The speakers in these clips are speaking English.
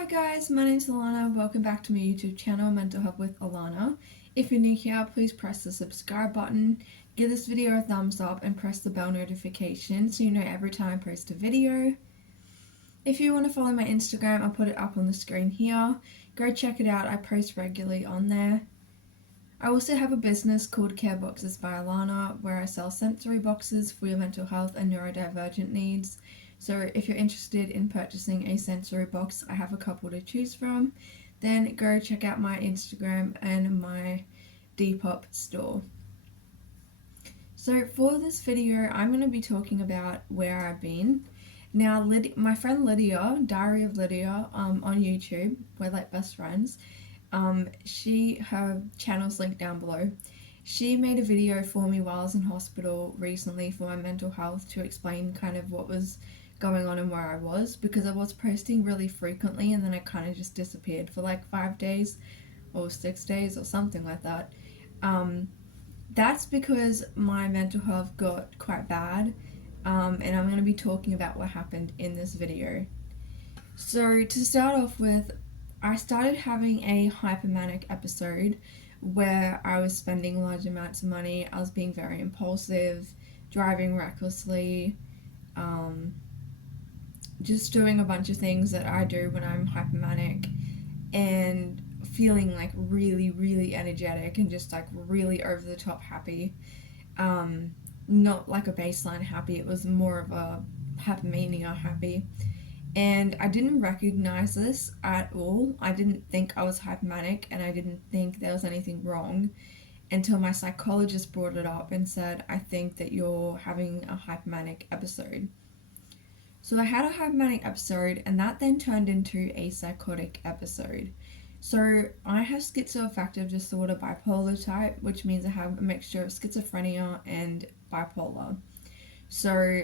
Hi guys, my name's Alana. Welcome back to my YouTube channel, Mental Health with Alana. If you're new here, please press the subscribe button, give this video a thumbs up, and press the bell notification so you know every time I post a video. If you want to follow my Instagram, I'll put it up on the screen here. Go check it out, I post regularly on there. I also have a business called Care Boxes by Alana, where I sell sensory boxes for your mental health and neurodivergent needs. So if you're interested in purchasing a sensory box, I have a couple to choose from. Then go check out my Instagram and my Depop store. So for this video, I'm going to be talking about where I've been. Now, my friend Lydia, Diary of Lydia, on YouTube, we're like best friends. Her channel's linked down below. She made a video for me while I was in hospital recently for my mental health to explain kind of what was going on and where I was, because I was posting really frequently and then I kind of just disappeared for like 5 days or 6 days or something like that. That's because my mental health got quite bad, and I'm going to be talking about what happened in this video. So to start off with, I started having a hypomanic episode where I was spending large amounts of money. I was being very impulsive, driving recklessly, just doing a bunch of things that I do when I'm hypomanic, and feeling like really energetic and just like really over the top happy. Not like a baseline happy, it was more of a hypomania happy. And I didn't recognize this at all. I didn't think I was hypomanic and I didn't think there was anything wrong until my psychologist brought it up and said, I think that you're having a hypomanic episode. So I had a hypomanic episode and that then turned into a psychotic episode. So I have schizoaffective disorder bipolar type, which means I have a mixture of schizophrenia and bipolar. So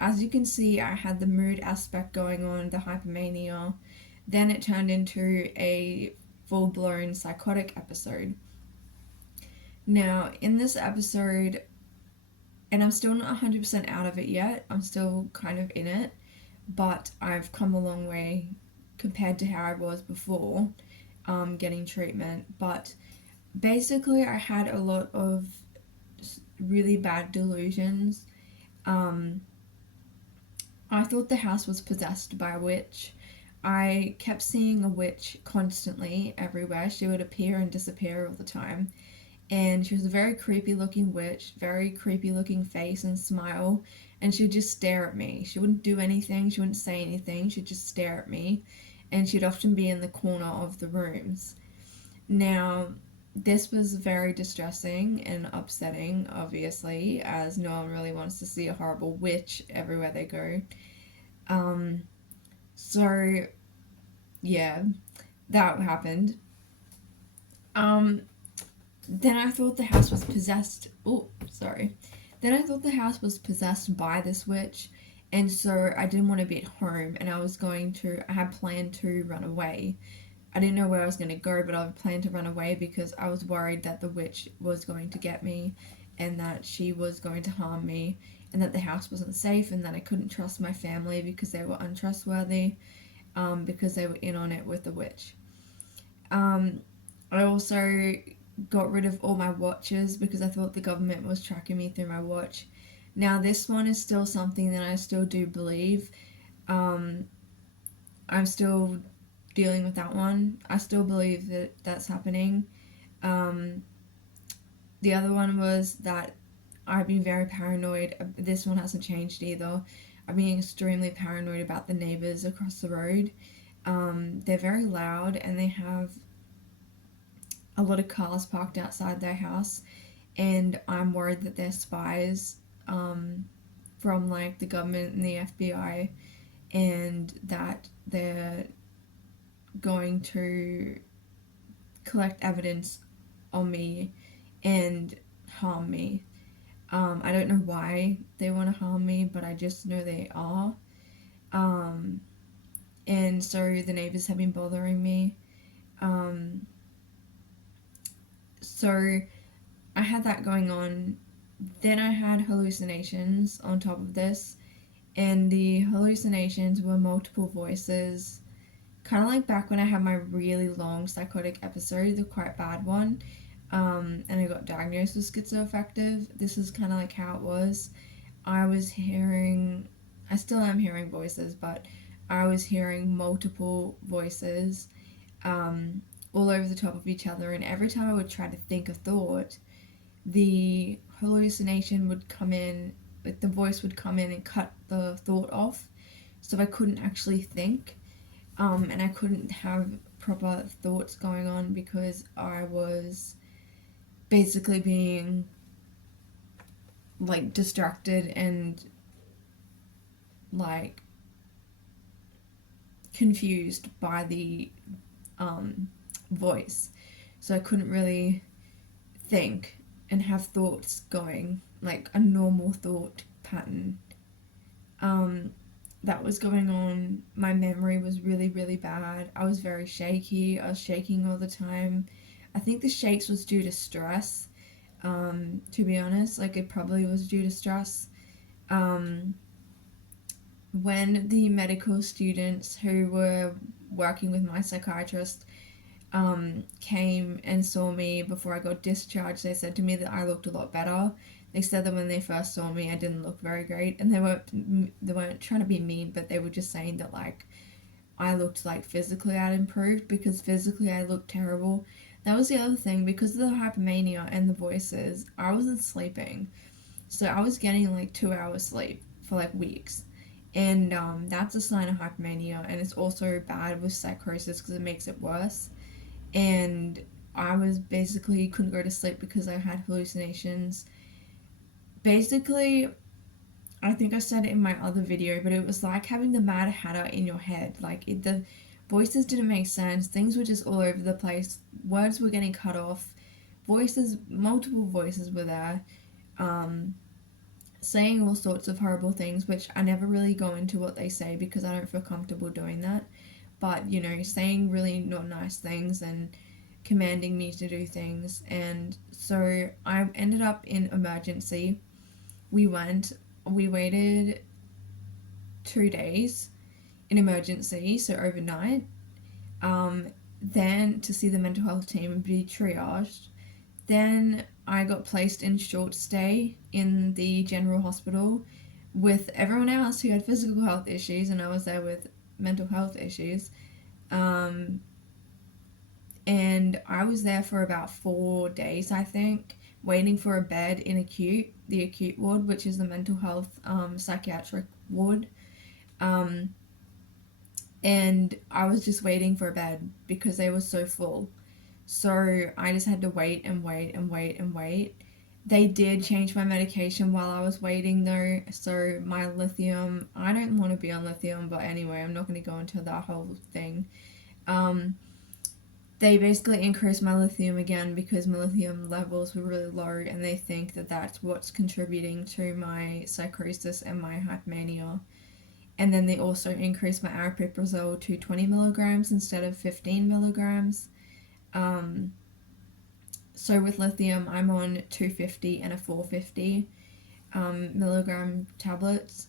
as you can see, I had the mood aspect going on, the hypomania, then it turned into a full-blown psychotic episode. Now, in this episode, and I'm still not 100% out of it yet, I'm still kind of in it, but I've come a long way compared to how I was before getting treatment. But basically, I had a lot of really bad delusions. I thought the house was possessed by a witch. I kept seeing a witch constantly everywhere. She would appear and disappear all the time. And she was a very creepy looking witch, very creepy looking face and smile. And she would just stare at me. She wouldn't do anything, she wouldn't say anything, she'd just stare at me. And she'd often be in the corner of the rooms. Now, this was very distressing and upsetting, obviously, as no one really wants to see a horrible witch everywhere they go. So, yeah, that happened. Then I thought the house was possessed. Then I thought the house was possessed by this witch, and so I didn't want to be at home, and I had planned to run away. I didn't know where I was going to go, but I had planned to run away because I was worried that the witch was going to get me and that she was going to harm me and that the house wasn't safe and that I couldn't trust my family because they were untrustworthy, because they were in on it with the witch. I also got rid of all my watches because I thought the government was tracking me through my watch. Now this one is still something that I still do believe. I'm still dealing with that one. I still believe that that's happening. The other one was that I've been very paranoid. This one hasn't changed either. I've been extremely paranoid about the neighbours across the road. They're very loud and they have a lot of cars parked outside their house, and I'm worried that they're spies from like the government and the FBI, and that they're going to collect evidence on me and harm me. I don't know why they want to harm me, but I just know they are. And so the neighbors have been bothering me. So I had that going on. Then I had hallucinations on top of this, and the hallucinations were multiple voices kind of like back when I had my really long psychotic episode, the quite bad one, and I got diagnosed with schizoaffective. This is kind of like how it was. I was hearing, I still am hearing voices, but I was hearing multiple voices all over the top of each other, and every time I would try to think a thought, the hallucination would come in, like the voice would come in and cut the thought off, so I couldn't actually think, and I couldn't have proper thoughts going on because I was basically being like distracted and like confused by the voice, so I couldn't really think and have thoughts going like a normal thought pattern. That was going on. My memory was really, really bad. I was very shaky. I was shaking all the time. I think the shakes was due to stress, to be honest. Like, it probably was due to stress. When the medical students who were working with my psychiatrist came and saw me before I got discharged, they said to me that I looked a lot better. They said that when they first saw me, I didn't look very great, and they weren't trying to be mean, but they were just saying that like I looked like physically I'd improved, because physically I looked terrible. That was the other thing, because of the hypomania and the voices, I wasn't sleeping, so I was getting like 2 hours sleep for like weeks, and that's a sign of hypomania, and it's also bad with psychosis because it makes it worse. And I was basically couldn't go to sleep because I had hallucinations. Basically, I think I said it in my other video, but it was like having the Mad Hatter in your head. Like, the voices didn't make sense, things were just all over the place, words were getting cut off, multiple voices were there, saying all sorts of horrible things, which I never really go into what they say because I don't feel comfortable doing that. But, saying really not nice things and commanding me to do things. And so I ended up in emergency. We waited 2 days in emergency, so overnight. Then to see the mental health team and be triaged. Then I got placed in short stay in the general hospital with everyone else who had physical health issues, and I was there with mental health issues. And I was there for about 4 days, I think, waiting for a bed in the acute ward, which is the mental health psychiatric ward. And I was just waiting for a bed because they were so full. So I just had to wait and wait and wait and wait. They did change my medication while I was waiting though, so my lithium, I don't want to be on lithium, but anyway, I'm not going to go into that whole thing. They basically increased my lithium again because my lithium levels were really low, and they think that that's what's contributing to my psychosis and my hypomania. And then they also increased my aripiprazole to 20 milligrams instead of 15 milligrams. So with lithium, I'm on 250 and a 450 milligram tablets,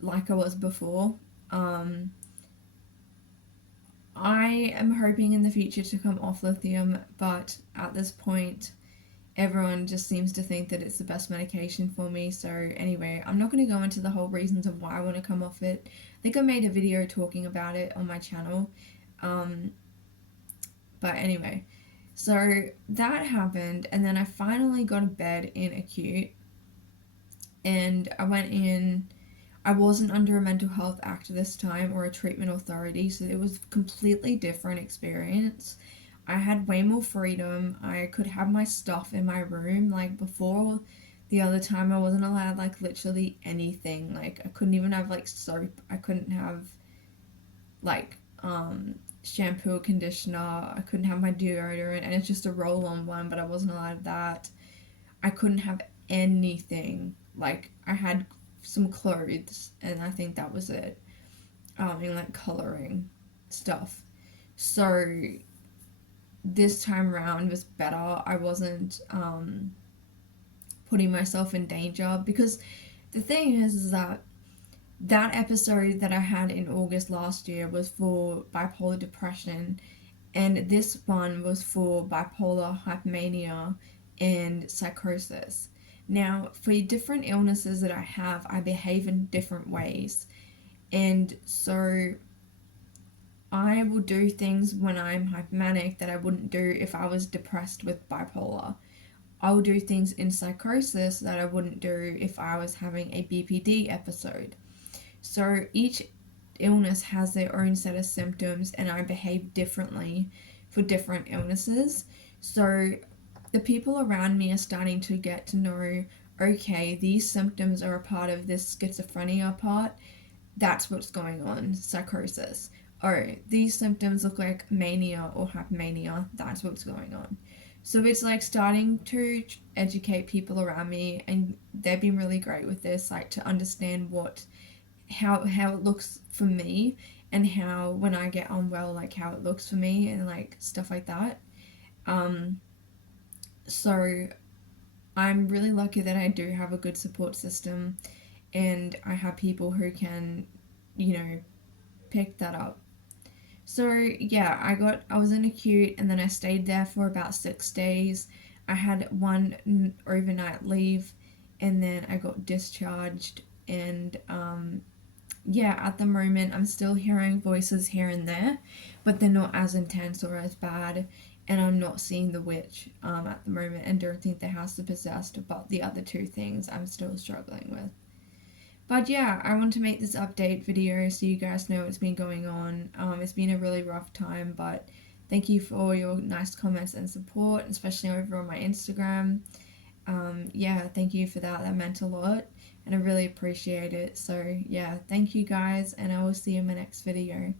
like I was before. I am hoping in the future to come off lithium, but at this point, everyone just seems to think that it's the best medication for me. So anyway, I'm not going to go into the whole reasons of why I want to come off it. I think I made a video talking about it on my channel. But anyway, so that happened, and then I finally got a bed in acute, and I went in. I wasn't under a mental health act this time or a treatment authority, so it was a completely different experience. I had way more freedom. I could have my stuff in my room. Like, before, the other time I wasn't allowed like literally anything. Like, I couldn't even have like soap. I couldn't have like shampoo or conditioner. I couldn't have my deodorant, and it's just a roll-on one, but I wasn't allowed that. I couldn't have anything. Like, I had some clothes, and I think that was it. And like coloring stuff. So this time around was better. I wasn't putting myself in danger, because the thing is that That episode that I had in August last year was for bipolar depression, and this one was for bipolar hypomania and psychosis. Now, for different illnesses that I have, I behave in different ways, and so I will do things when I'm hypomanic that I wouldn't do if I was depressed with bipolar. I will do things in psychosis that I wouldn't do if I was having a BPD episode. So each illness has their own set of symptoms, and I behave differently for different illnesses. So the people around me are starting to get to know, okay, these symptoms are a part of this schizophrenia part. That's what's going on, psychosis. Oh, these symptoms look like mania or hypomania. That's what's going on. So it's like starting to educate people around me, and they've been really great with this, like to understand how it looks for me, and how when I get unwell, like how it looks for me, and like stuff like that. Um, so I'm really lucky that I do have a good support system, and I have people who can, pick that up. So yeah, I was in acute, and then I stayed there for about 6 days. I had one overnight leave, and then I got discharged. And yeah, at the moment I'm still hearing voices here and there, but they're not as intense or as bad. And I'm not seeing the witch at the moment, and don't think the house is possessed. But the other two things I'm still struggling with. But yeah, I want to make this update video so you guys know what's been going on. It's been a really rough time, but thank you for all your nice comments and support, especially over on my Instagram. Yeah, thank you for that. That meant a lot, and I really appreciate it. So yeah, thank you guys, and I will see you in my next video.